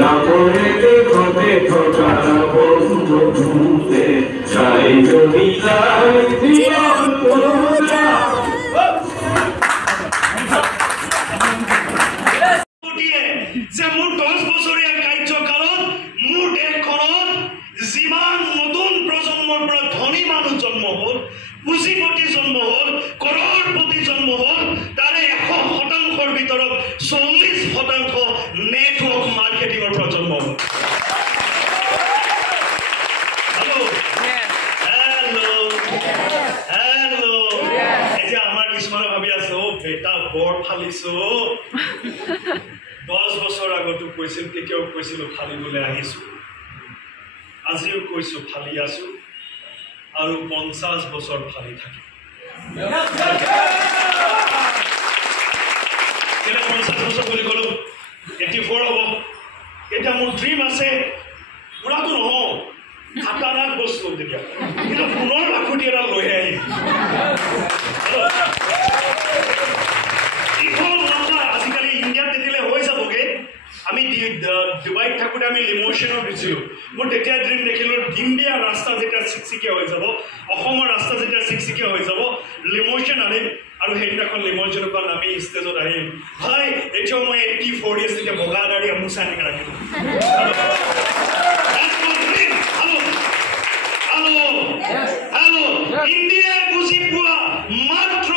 ৰাবণেতে ঘটে ঠকাৰা বন্ধু ঘুমতে চাই যদি তাই জীবন পুৰা যে মোৰ 10 বছৰীয়া কাৰ্যকালত মোৰ দেশখনত যিমান নতুন প্ৰজন্মৰ পৰা ধনী মানুহ জন্ম হ'ল, পুঁজিপতি জন্ম হ'ল, কৰৰপতি জন্ম হ'ল, তাৰে 100% ভিতৰত 40% নেটৱৰ্ক মাৰ্কেটিঙৰ পৰা জন্ম হ'ল। এতিয়া আমাৰ কিছুমানে ভাবি আছে অ বেটা বৰ ফালিছো 10 বছৰ আগতো কৈছিল কেতিয়াও কৈছিল ফালিবলৈ আহিছো আজিও কৈছো ফালি আছো আৰু 50 বছৰ ফালি থাকিম কেনে 50 বছৰ বুলি ক'লো 84 হ'ব এটা মোৰ ড্ৰিম আছে পুৰাটো নহয় খাটানাক বস্তু তেতিয়া কিন্তু পুনৰ লাখুটি এটা লৈ আহিম আজিকালি ইণ্ডিয়াত দিলে হৈ যাবগে আমি দুবাইত থাকোঁতে আমি লিমোশনৰ দিছিলোঁ মোৰ তেতিয়া ড্ৰিম দেখিলোঁ ইণ্ডিয়া ৰাস্তা যেতিয়া চিকচিকীয়া হৈ যাব অসমৰ ৰাস্তা যেতিয়া চিকচিকীয়া হৈ যাব লিমোশন আনিম আৰু সেইদিনাখন লিমোশনৰ পৰা নামি ষ্টেজত আহিম ভাই এতিয়াও মই 84 ইয়াৰ্ছ এতিয়া বগা দাড়ি আমোচা এনেকৈ ৰাখিলোঁ ইণ্ডিয়াই বুজি পোৱা মাত্ৰ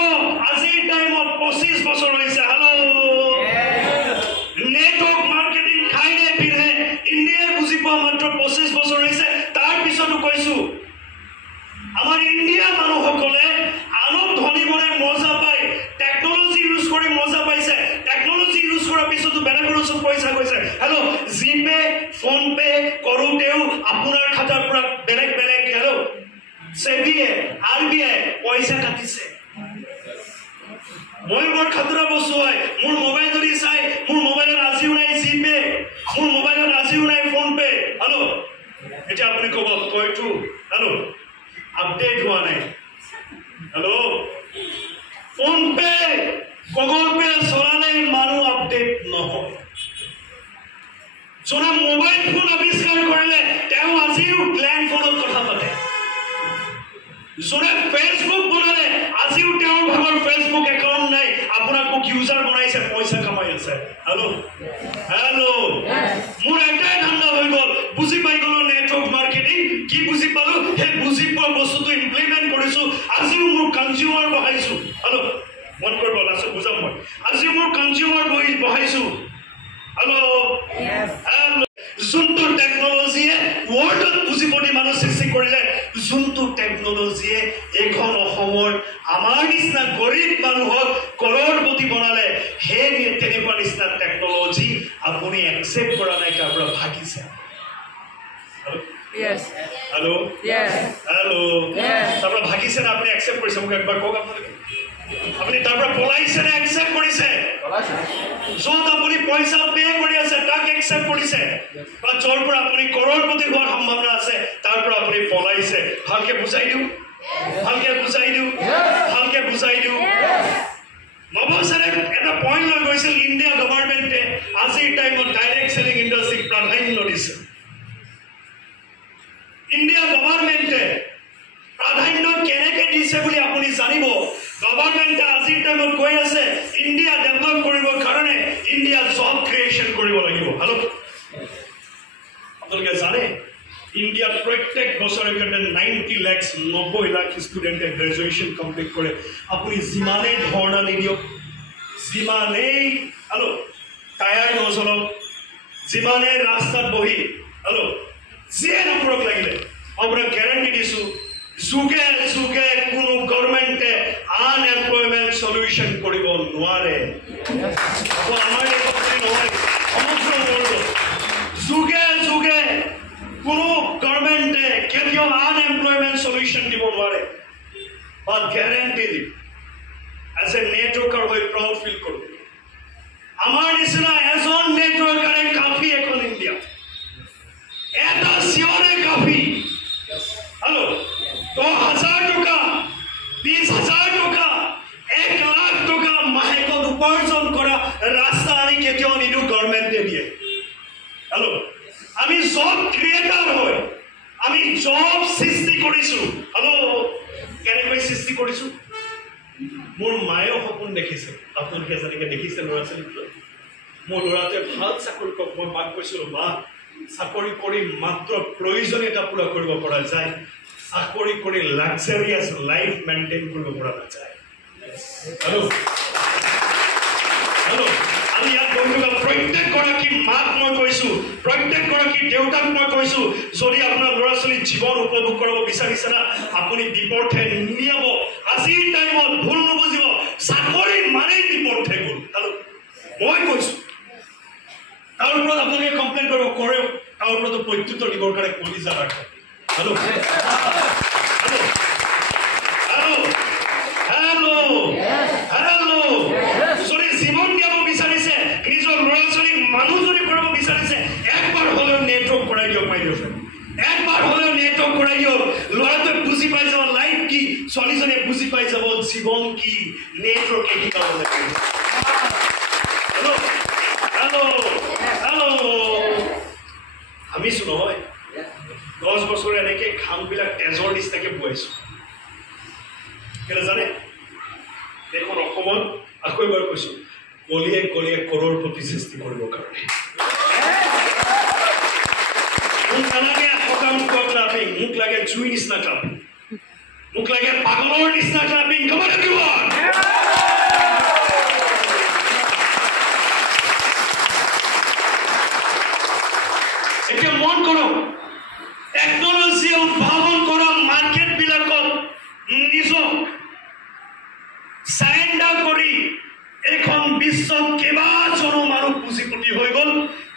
আজিৰ টাইমত 25 বছৰ হৈছে নেটৱৰ্ক মাৰ্কেটিং খাইনে পিন্ধে ইণ্ডিয়াই বুজি পোৱা মাত্ৰ 25 বছৰ হৈছে তাৰ পিছতো কৈছো আমাৰ ইণ্ডিয়া মানুহসকলে আনক ধনিবৰে মজা পায় টেকনলজি ইউজ কৰি মজা পাইছে টেকনলজি ইউজ কৰাৰ পিছতো বেলেগৰ ওচৰত পইচা গৈছে জিপে ফোন পে কৰোঁতেও আপোনাৰ খাতাৰ পৰা বেলেগ বেলেগ সেবিয়ে আৰবিআই পইচা কাটিছে মই বৰ খাতৰা বস্তু হয় মোৰ মোবাইল যদি চাই মোৰ মোবাইলত আজিও নাই জিপে মোৰ মোবাইলত আজিও নাই ফোন পে এতিয়া আপুনি ক'ব কয়টো আপডেট হোৱা নাই ফোন পে গুগল পে চলালে মানুহ আপডেট নহয় যোনে মোবাইল ফোন আৱিষ্কাৰ কৰিলে তেওঁ আজিও ল্যান্ড ফোনত কথা পাতে যোনে ফেচবুক বনালে আজিও তেওঁৰ ভাগৰ ফেচবুক একাউণ্ট নাই আপোনাক মোক ইউজাৰ বনাইছে পইচা কামাই আছে মোৰ এটাই ধান্দা হৈ গ'ল বুজি পাই গ'লো নেটৱৰ্ক মাৰ্কেটিং কি বুজি পালো সেই বুজি পোৱা বস্তুটো ইমপ্লিমেণ্ট কৰিছো আজিও মোৰ কনজিউমাৰ বহাইছো মন কৰিব লাষ্ট বুজাম মই আজিও মোৰ কনজিউমাৰ বহাইছো যোনটো টেকনলজিয়ে ৱৰ্ল্ডত পুঁজিপতি মানুহ সৃষ্টি কৰিলে যোনটো টেকনলজিয়ে এইখন অসমৰ আমাৰ নিচিনা গৰীব মানুহক কৰৰপতি বনালে সেই তেনেকুৱা নিচিনা টেকনলজি আপুনি একচেপ্ট কৰা নাই তাৰ পৰা ভাগিছে তাৰ পৰা ভাগিছে না আপুনি একচেপ্ট কৰিছে মোক একবাৰ কওক আপুনি তাৰ পৰা পলাইছে নে একচেপ্ট কৰিছে য'ত আপুনি পইচা পে কৰি আছে তাক একচেপ্ট কৰিছে বা য'ৰ পৰা আপুনি কৰৰপতি হোৱাৰ সম্ভাৱনা আছে তাৰ পৰা আপুনি পলাইছে ভালকে বুজাই দিওঁ নৱছাৰে এটা পইণ্ট লৈ গৈছিল ইণ্ডিয়া গভৰ্ণমেণ্টে আজিৰ টাইমত ডাইৰেক্ট চেলিং ইণ্ডাষ্ট্ৰীক প্ৰাধান্য দিছে ইণ্ডিয়া গভৰ্ণমেণ্টে প্ৰাধান্য কেনেকৈ দিছে বুলি আপুনি জানিব গভৰ্ণমেণ্টে আজিৰ টাইমত কৈ আছে ইণ্ডিয়া ডেভেলপ কৰিবৰ কাৰণে ইণ্ডিয়া জব ক্ৰিয়েশ্যন কৰিব লাগিব আপোনালোকে জানে ইণ্ডিয়াত প্ৰত্যেক বছৰে 90 লাখ 90 লাখ ষ্টুডেণ্টে গ্ৰেজুৱেশ্যন কমপ্লিট কৰে আপুনি যিমানেই ধৰ্ণা নিদিয়ক যিমানেই টায়াৰ নচলক যিমানেই ৰাস্তাত বহি যিয়ে নকৰক লাগিলে আপোনাক গেৰাণ্টি দিছোঁ যুগে যুগে কোনো গভৰ্ণমেণ্টে আনএমপ্লয়মেণ্ট সলিউশ্যন কৰিব নোৱাৰে আমাৰ দেশত নহয় সমগ্ৰ ৱৰ্ল্ডত যুগে যুগে কোনো গভৰ্ণমেণ্টে কেতিয়াও আনএমপ্লয়মেণ্ট সলিউশ্যন দিব নোৱাৰে বাট গেৰাণ্টি দিম এজ এ নেটৱৰ্কাৰ হৈ প্ৰাউড ফিল কৰোঁ আমাৰ নিচিনা এজন নেটৱৰ্কাৰে কাফি এখন ইণ্ডিয়া এটা চিঞৰে কাফি 10,000 টকা 20,000 টকা 1 লাখ টকা মাহেকত উপাৰ্জন কৰা ৰাস্তা আমি কেতিয়াও নিদিওঁ গভৰ্ণমেণ্টে দিয়ে হেল্ল' কেনেকৈ সৃষ্টি কৰিছো মোৰ মায়েও সপোন দেখিছে আপোনালোকে যেনেকৈ দেখিছে ল'ৰা ছোৱালীটো মোৰ ল'ৰাটোৱে ভাল চাকৰি কৰক মই মাক কৈছিলোঁ মা চাকৰি কৰি মাত্ৰ প্ৰয়োজনীয়তা পূৰা কৰিব পৰা যায় চাকৰি কৰি লাক্সাৰিয়াছ লাইফ মেইনটেইন কৰিব পৰা নাযায় হেল্ল' হেল্ল' আমি ইয়াত বহি থকা প্ৰত্যেকগৰাকী মাক মই কৈছোঁ প্ৰত্যেকগৰাকী দেউতাক মই কৈছোঁ যদি আপোনাৰ ল'ৰা ছোৱালী জীৱন উপভোগ কৰিব বিচাৰিছে না আপুনি বিপথে নিয়াব আজিৰ টাইমত ভুল নুবুজিব চাকৰি মানেই বিপথে গ'ল হেল্ল' মই কৈছোঁ তাৰ ওপৰত আপোনালোকে কমপ্লেইন কৰিব কৰেও তাৰ ওপৰতো প্ৰত্যুত্তৰ দিবৰ কাৰণে কলিজা ৰাখে হেল্ল' হেল্ল' হেল্ল' হেল্ল' যদি জীৱন দিয়াব বিচাৰিছে নিজৰ ল'ৰা ছোৱালীক মানুহ যদি কৰিব বিচাৰিছে একবাৰ হ'লেও নেটৱৰ্ক কৰাই দিয়ক বাইদেউ একবাৰ হ'লেও নেটৱৰ্ক কৰাই দিয়ক ল'ৰাটোৱে বুজি পাই যাব লাইফ কি ছোৱালীজনীয়ে বুজি পাই যাব জীৱন কি নেটৱৰ্কে শিকাব লাগে হেল্ল' হেল্ল' হেল্ল' ভাবিছোঁ নহয় 10 বছৰ এনেকে ঘামবিলাক তেজৰ নিচিনাকে বুৱাইছোঁ কেলে জানে দেখোন অসমত আকৌ এবাৰ কৈছোঁ গলিয়ে গলিয়ে কৰোড়পতি সৃষ্টি কৰিবৰ কাৰণে মোক নালাগে সকাম ক্লাপিং মোক লাগে জুই নিচিনা ক্লাপিং মোক লাগে পাগলৰ নিচিনা ক্লাপিং কব লাগিব এতিয়া মন কৰক টেকনলজিয়ে উদ্ভাৱন কৰা মাৰ্কেটবিলাকত নিজক চাৰেণ্ডাৰ কৰি এখন বিশ্বত কেইবাজনো মানুহ পুঁজিপতি হৈ গ'ল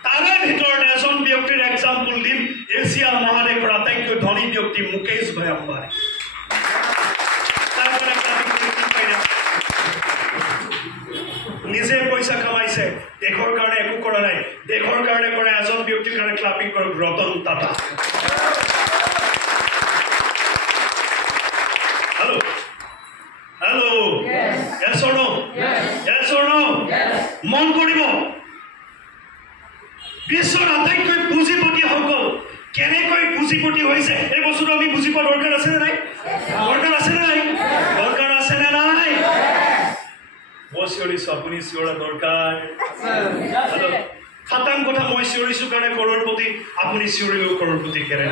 তাৰে ভিতৰত এজন ব্যক্তিৰ এক্সাম্পল দিম এছিয়া মহাদেশৰ আটাইতকৈ ধনী ব্যক্তি মুকেশ ভাই আম্বানী নিজে পইচা কামাইছে দেশৰ কাৰণে একো কৰা নাই দেশৰ কাৰণে কৰে এজন ব্যক্তিৰ কাৰণে ক্লাপিং কৰক Ratan Tata hello' hello' yes or no yes or no মন কৰিব বিশ্বৰ আটাইতকৈ পুঁজিপতিসকল কেনেকৈ পুঁজিপতি হৈছে এই বস্তুটো আমি বুজি পোৱা দৰকাৰ আছে নে নাই দৰকাৰ আছে নে নাই দৰকাৰ আছে নে নাই মই চিঞৰিছোঁ আপুনি চিঞৰা দৰকাৰ খাটাং কথা মই চিঞৰিছোঁ কাৰণে কৰোড়পতি আপুনি চিঞৰিলেও কৰোড়পতি কেনে